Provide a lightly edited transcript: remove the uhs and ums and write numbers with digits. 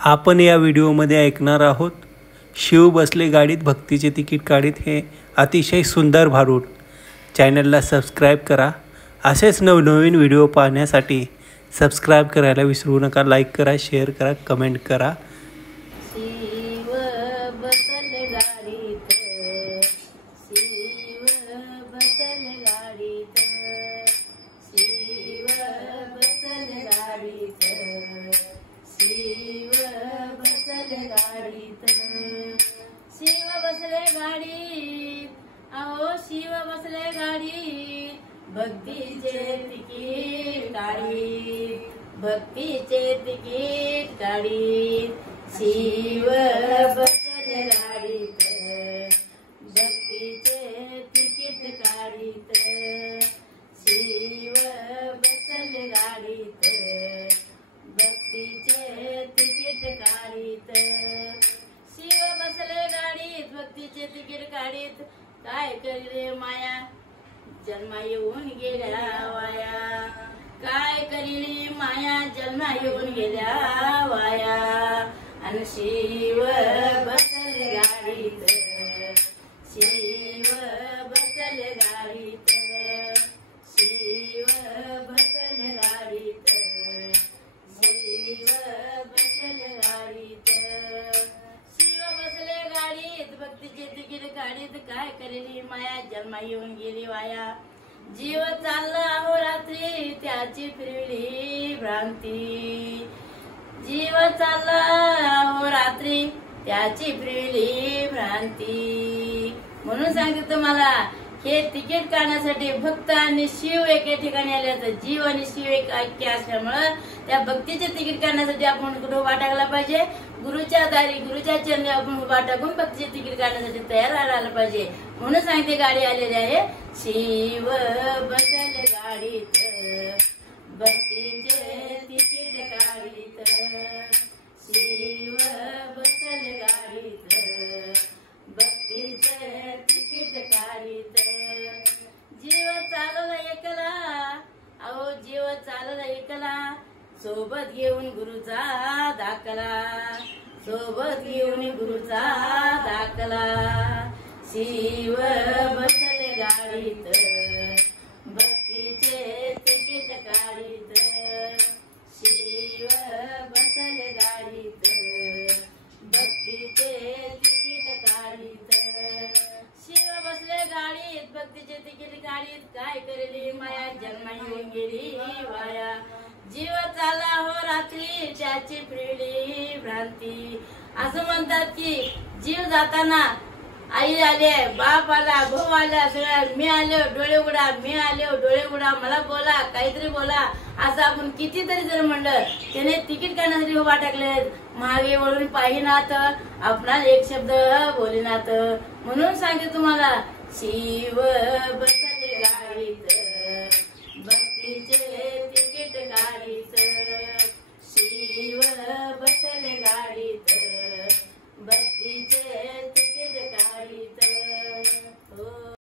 आपण या व्हिडिओमध्ये ऐकणार आहोत शिव बसले गाडीत भक्तीचे तिकीट काढीत हे अतिशय सुंदर भारूड। चॅनलला सबस्क्राईब करा। असेच नवनवीन व्हिडिओ पाहण्यासाठी सबस्क्राईब करायला विसरू नका। लाईक करा, शेअर करा, कमेंट करा। शिव बसले गाडीत, शिव बसले गाडीत, शिव बसले गाडीत, शिव बसले गाडीत, शिव बसले गाडीत, अहो शिव बसले गाडीत, भक्तीचे तिकीट काढीत, भक्तीचे तिकीट काढीत, शिव बसले गाडीत, भक्तीचे तिकीट काढीत, शिव बसले गाडीत, भक्तीचे तिकीट काढीत, शिव बसले गाडीत, भक्तीचे तिकीट काढीत, काय करी माया जन्मा येऊन गेल्या वाया, काय करीली माया जन्मा येऊन गेल्या वाया, आणि शिव बसले गाडीत, शिव बसले गाडीत, शिव बसले गाडीत, शिव बसले गाडीत, शिव बसले गाडीत, भक्तीचे तिकीट काढीत, काय करेली माया जन्मा येऊन गेली वाया, जीव चालला अहो रात्री त्याची फिरली भ्रांती, जीव चालला अहो रात्री त्याची फिरली भ्रांती, म्हणून सांगते तुम्हाला हे तिकीट काढण्यासाठी भक्त आणि शिव एके ठिकाणी आले तर जीव आणि शिव एक ऐक्य असल्यामुळं त्या भक्तीचे तिकीट काढण्यासाठी आपण कुठं उभा टाकला पाहिजे, गुरुच्या दारी गुरुच्या चरणी आपण उभा टाकून भक्तीचे तिकीट काढण्यासाठी तयार राहायला पाहिजे। म्हणून सांगते गाडी आलेली आहे शिव बसले गाडीत, भक्तीचे तिकीट काढीत, शिव बसले गाडीत, भक्तीचे तिकीट काढीत, जीव चालला एकला, अहो जीव चालला एकला, सोबत घेऊन गुरुचा दाखला, सोबत घेऊन गुरुचा दाखला, शिव बसले गाडीत, भक्तीचे तिकीट काढीत, शिव बसले गाडीत, भक्तीचे तिकीट काढीत, शिव बसले गाडीत, भक्तीचे तिकीट काढीत, काय करेली माया जन्मा येऊन गेली वाया, जीव चालला हो रात्री त्याची फिरली भ्रांती, असं म्हणतात की जीव जाताना आई आले, बाप आला, भाऊ आला, सगळ्या मी आलो डोळे उघडा, मी आलो डोळे उघडा, मला बोला काहीतरी बोला, असं आपण कितीतरी जर म्हणलं त्याने तिकीट काढण्यासाठी उभा टाकले, मागे वळून पाहिनात आपणाला एक शब्द बोलिनात, म्हणून सांगते तुम्हाला शिव बस